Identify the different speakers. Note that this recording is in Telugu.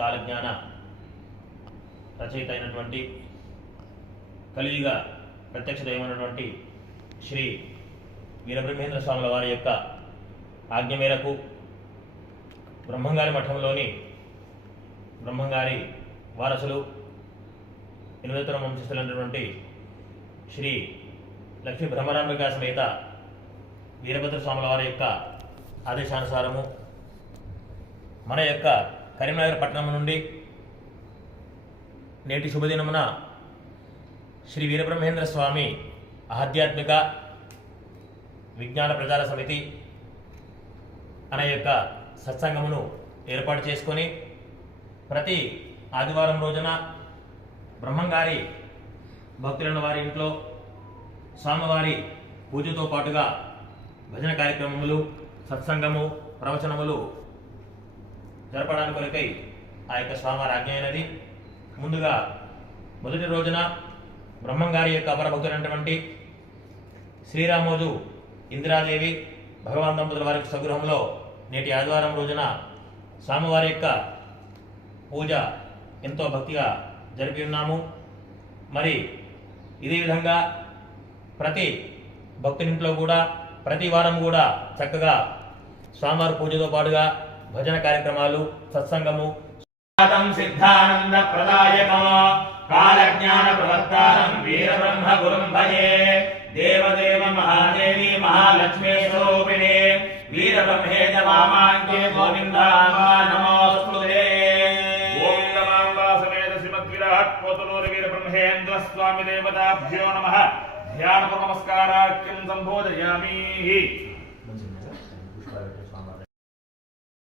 Speaker 1: కాలజ్ఞాన రచయిత అయినటువంటి కలియుగ ప్రత్యక్ష దైవమైనటువంటి శ్రీ వీరబ్రహ్మేంద్ర స్వాముల వారి యొక్క ఆజ్ఞ మేరకు బ్రహ్మంగారి మఠంలోని బ్రహ్మంగారి వారసులు ఎనిమిదతర వంశస్థులైనటువంటి శ్రీ లక్ష్మీ భ్రమరాంబికా సమేత వీరభద్ర స్వాముల వారి యొక్క ఆదేశానుసారము మన యొక్క కరీంనగర్ పట్టణం నుండి నేటి శుభదినమున శ్రీ వీరబ్రహ్మేంద్ర స్వామి ఆధ్యాత్మిక విజ్ఞాన ప్రచార సమితి అనే యొక్క సత్సంగమును ఏర్పాటు చేసుకొని ప్రతి ఆదివారం రోజున బ్రహ్మంగారి భక్తులైన వారి ఇంట్లో స్వామివారి పూజతో పాటుగా భజన కార్యక్రమములు సత్సంగము ప్రవచనములు జరపడానికి కొరకై ఆ యొక్క స్వామివారి ఆజ్ఞ అయినది. ముందుగా మొదటి రోజున బ్రహ్మంగారి యొక్క అపర భక్తులైనటువంటి శ్రీరామోజు ఇందిరాదేవి భగవాన్ దంపతుల వారి స్వగృహంలో నేటి ఆదివారం రోజున స్వామివారి యొక్క పూజ ఎంతో భక్తిగా జరిపి ఉన్నాము. మరి ఇదే విధంగా ప్రతి భక్తునింట్లో కూడా ప్రతి వారం కూడా చక్కగా స్వామివారి పూజతో పాటుగా భజన కార్యక్రమాలు సత్సంగము.
Speaker 2: సిద్ధానంద ప్రదాయకం కాలజ్ఞాన ప్రవర్తారం వీరబ్రహ్మ గురుం భజే దేవదేవ మహాదేవి మహాలక్ష్మీ స్వరూపిణి వీరబ్రహ్మేజ వామాంకే గోవిందాంబా నమోస్తుతే
Speaker 3: ఓం నమాంబా సమేత శ్రీమద్విరాట్ పోతలూరి వీర బ్రహ్మేంద్ర స్వామి దేవతాభ్యో నమ. ధ్యాన నమస్కారాఖ్యం సంబోధయామి.